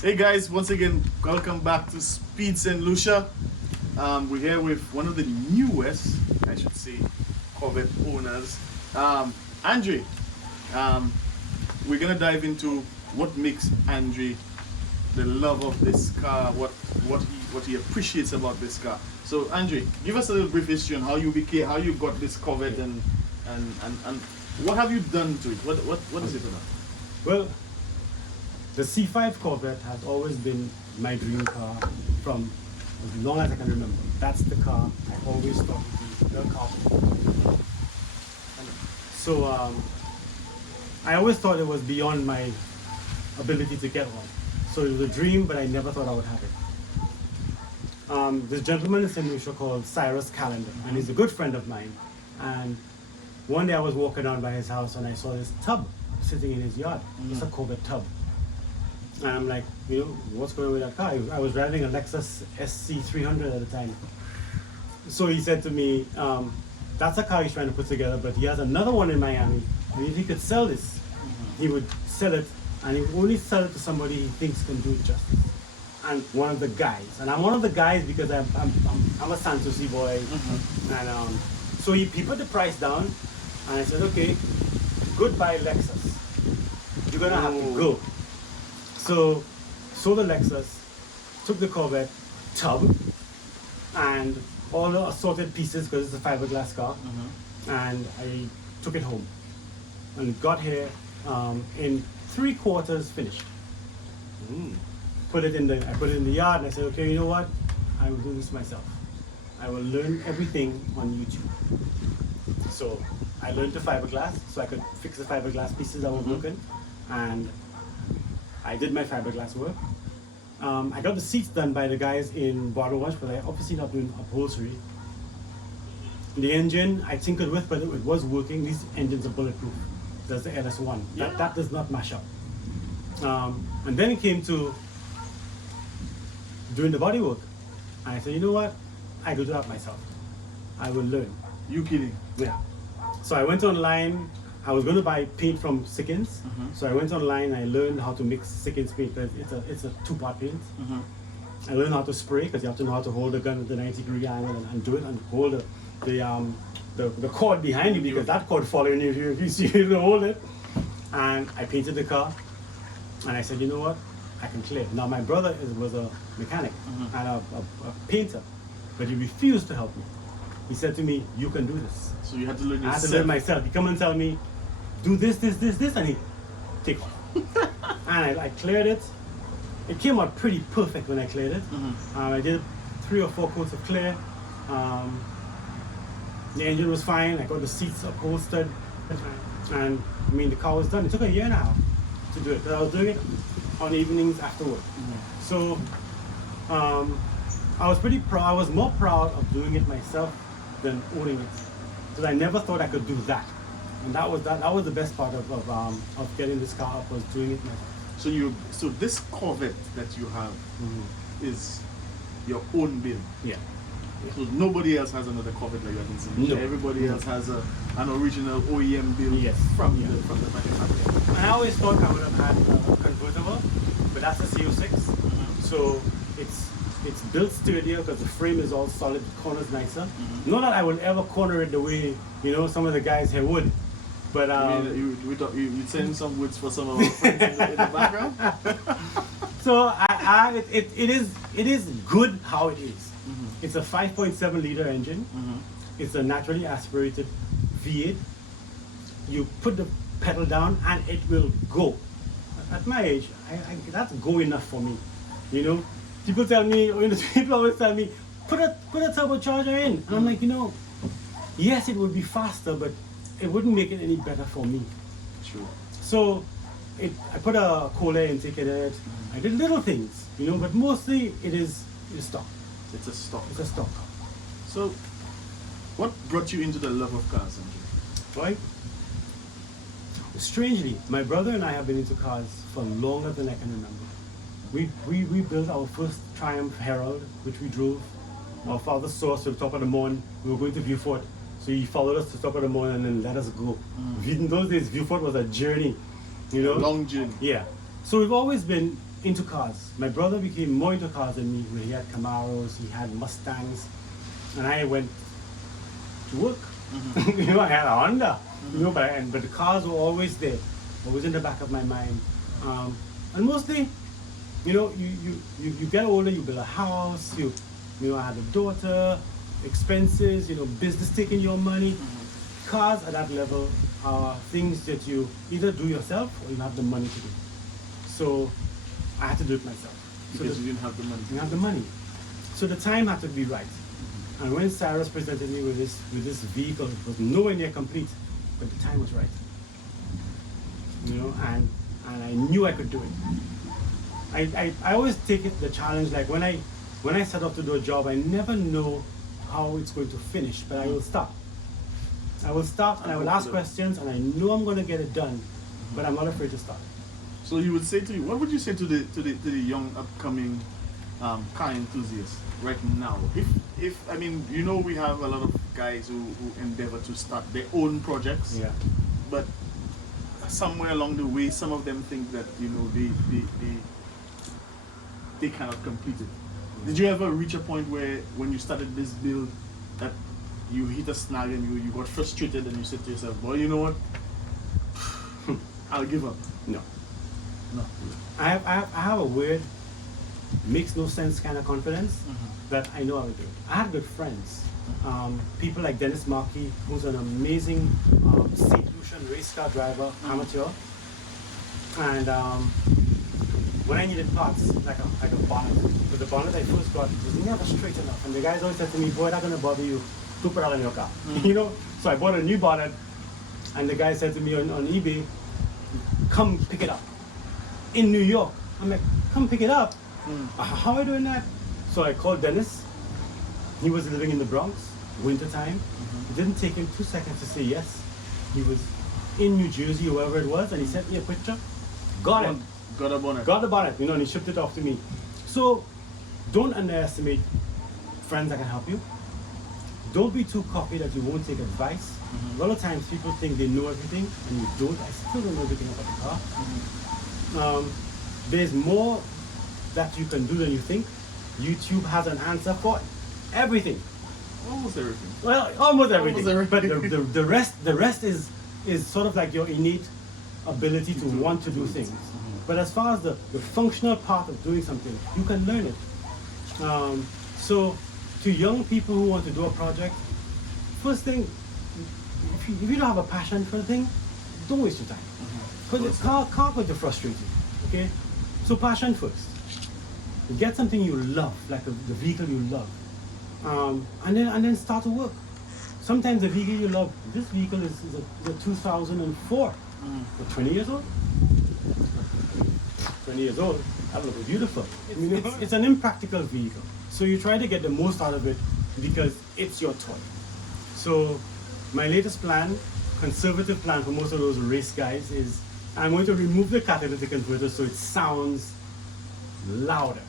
Hey guys, once again, welcome back to Speed St Lucia. We're here with one of the newest, I should say, Corvette owners, Andre. We're gonna dive into what makes Andre the love of this car, what he appreciates about this car. So Andre, give us a little brief history on how you got this Corvette and what have you done to it? What is it about? Well, the C5 Corvette has always been my dream car from as long as I can remember. That's the car I always thought would be the car. So I always thought it was beyond my ability to get one. So it was a dream, but I never thought I would have it. This gentleman in St Lucia called Cyrus Calendar, and he's a good friend of mine. And one day I was walking down by his house and I saw this tub sitting in his yard. It's a Corvette tub. And I'm like, you know, what's going on with that car? I was driving a Lexus SC300 at the time. So he said to me, that's a car he's trying to put together, but he has another one in Miami. And if he could sell this, he would sell it, and he would only sell it to somebody he thinks can do it justice. And one of the guys, and I'm one of the guys because I'm a Sensitise boy. And so he put the price down, and I said, okay, goodbye Lexus. You're gonna have to go. So, sold the Lexus, took the Corvette tub, and all the assorted pieces because it's a fiberglass car, and I took it home, and it got here in 3/4 finished. I put it in the yard, and I said, okay, you know what? I will do this myself. I will learn everything on YouTube. So I learned the fiberglass, so I could fix the fiberglass pieces that were broken, and I did my fiberglass work. I got the seats done by the guys in Bottle Wash, but I obviously not doing upholstery. The engine I tinkered with, but it was working. These engines are bulletproof. That's the LS1. That does not mash up. And then it came to doing the body work. And I said, you know what? I could do that myself. I will learn. You kidding? Yeah. So I went online. I was going to buy paint from Sickens, so I went online and I learned how to mix Sickens paint because it's a two-part paint. I learned how to spray because you have to know how to hold the gun at the 90-degree angle and do it and hold the cord behind you because that cord following you if you see you don't hold it. And I painted the car, and I said, you know what, I can clear. Now my brother was a mechanic and a painter, but he refused to help me. He said to me, you can do this. So you had to learn yourself. I had to learn myself. He come and tell me, do this, and he take off. And I cleared it. It came out pretty perfect when I cleared it. I did 3 or 4 coats of clear. The engine was fine. I got the seats upholstered. And I mean, the car was done. It took a year and a half to do it because I was doing it on evenings after work. So I was pretty proud. I was more proud of doing it myself than owning it. Because I never thought I could do that. And that was the best part of getting this car up, was doing it myself. So this Corvette that you have is your own build. Yeah. So nobody else has another Corvette like that in St Lucia. No. Everybody else has an original OEM build from the manufacturer. And I always thought I would have had a convertible, but that's a CO6. So it's built sturdier because the frame is all solid, the corner's nicer. Not that I will ever corner it the way some of the guys here would. But you send some words for some of our friends in the background. So It is good how it is. It's a 5.7 liter engine. It's a naturally aspirated V8. You put the pedal down and it will go. At my age, that's go enough for me. You know, people tell me, people always tell me, put a turbocharger in, and I'm like, yes, it would be faster, but it wouldn't make it any better for me. True. So, I put a Kohler intake in it. I did little things, but mostly it is stock. It's a stock. It's a stock. So, what brought you into the love of cars, Andrew? Right? Strangely, my brother and I have been into cars for longer than I can remember. We built our first Triumph Herald, which we drove. Our father saw us to the top of the mountain. We were going to Viewfort, so he followed us to the top of the mountain and then let us go. In those days, Viewfort was a journey, A long journey. Yeah. So we've always been into cars. My brother became more into cars than me. He had Camaros, he had Mustangs, and I went to work. I had a Honda. But the cars were always there, always in the back of my mind. And mostly, you get older, you build a house, I had a daughter, expenses, business taking your money. Cars at that level are things that you either do yourself or you have the money to do. So I had to do it myself. Because you didn't have the money. You have the money. So the time had to be right. And when Cyrus presented me with this vehicle, it was nowhere near complete, but the time was right. And I knew I could do it. I always take it the challenge, like when I set off to do a job, I never know how it's going to finish, but I will start. I will start and I will ask questions, and I know I'm going to get it done, but I'm not afraid to start. So what would you say to the young upcoming car enthusiasts right now? If we have a lot of guys who endeavor to start their own projects, Yeah. but somewhere along the way, some of them think that they cannot complete it. Did you ever reach a point where, when you started this build, that you hit a snag and you got frustrated and you said to yourself, "Boy, you know what? I'll give up." No. No. I have a weird, makes no sense kind of confidence that I know I will do it. I had good friends. People like Dennis Markey, who's an amazing St Lucian race car driver, amateur. And when I needed parts, like a bonnet, but the bonnet I first got was never straight enough. And the guys always said to me, "Boy, that's gonna bother you. Put that on your car." So I bought a new bonnet, and the guy said to me on eBay, "Come pick it up." In New York. I'm like, "Come pick it up?" How are you doing that? So I called Dennis. He was living in the Bronx, wintertime. It didn't take him 2 seconds to say yes. He was in New Jersey, wherever it was, and he sent me a picture. Got it. Got a bonnet. Got the bonnet, and he shipped it off to me. So don't underestimate friends that can help you. Don't be too cocky that you won't take advice. A lot of times people think they know everything, and you don't. I still don't know everything about the car. There's more that you can do than you think. YouTube has an answer for everything. Almost everything. Well, almost everything. Almost everything. But the rest is sort of like your innate ability to want to do things. But as far as the functional part of doing something, you can learn it. So to young people who want to do a project, first thing, if you don't have a passion for the thing, don't waste your time. Because car going to frustrate you. Okay? So passion first. Get something you love, like the vehicle you love. And then start to work. Sometimes the vehicle you love, this vehicle is a 2004. You're 20 years old? 20 years old, that looks beautiful. It's an impractical vehicle. So you try to get the most out of it because it's your toy. So my latest plan, conservative plan for most of those race guys, is I'm going to remove the catalytic converter so it sounds louder.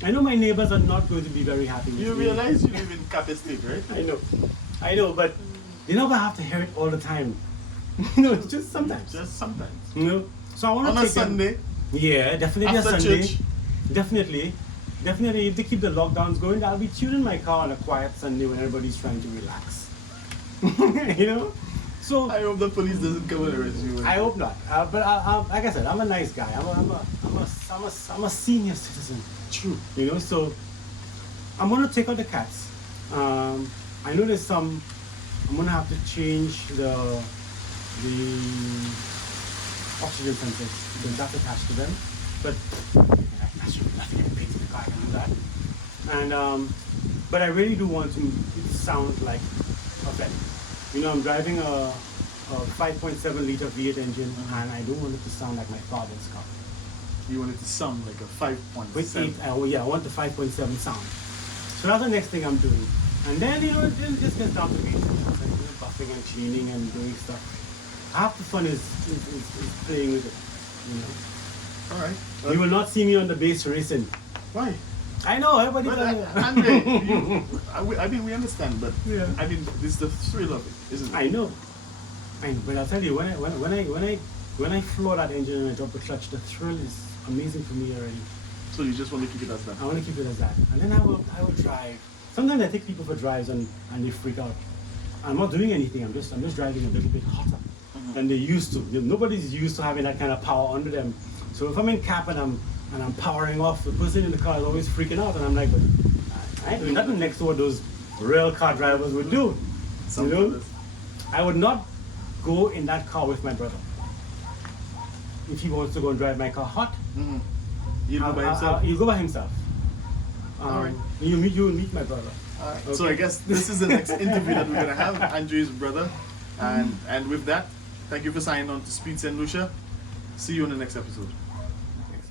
I know my neighbors are not going to be very happy with me. You realize you live in Cape State, right? I know, but you never have to hear it all the time. It's just sometimes. Just sometimes. So I want to On a Sunday. Yeah, definitely After a Sunday. church. Definitely. If they keep the lockdowns going, I'll be tuning my car on a quiet Sunday when everybody's trying to relax. So I hope the police doesn't come and arrest you. I hope not. But like I said, I'm a nice guy. I'm a senior citizen. True. You know, so I'm gonna take out the cats. I know there's some. I'm gonna have to change the oxygen sensors because that's attached to them. But that's nothing I paint in the car. I can do that. And but I really do want it to sound like a Vette. You know, I'm driving a 5.7 liter V8 engine, and I don't want it to sound like my father's car. You want it to sound like a 5.7. With 8, I want the 5.7 sound. So that's the next thing I'm doing. And then, you know, it just gets down to basics. Like, you know, buffing and cleaning and doing stuff. Half the fun is playing with it, you know. All right. You will not see me on the base racing. Why? I know, everybody But does. Andre, I mean, we understand, but Yeah. I mean, this is the thrill of it, isn't it? I know. But I'll tell you, when I floor that engine and I drop the clutch, the thrill is amazing for me already. So you just want to keep it as that? I want to keep it as that. And then I will drive. Sometimes I take people for drives and they freak out. I'm not doing anything. I'm just driving a little bit hotter than they used to. Nobody's used to having that kind of power under them. So if I'm in cap and I'm powering off, the person in the car is always freaking out, and I'm like, but I ain't doing nothing next to what those real car drivers would do. You know? I would not go in that car with my brother. If he wants to go and drive my car hot, You go by himself? he'll go by himself. Alright. You'll meet my brother. Alright. Okay. So I guess this is the next interview that we're going to have, Andrew's brother. And with that, thank you for signing on to Speed St Lucia. See you in the next episode. Thanks.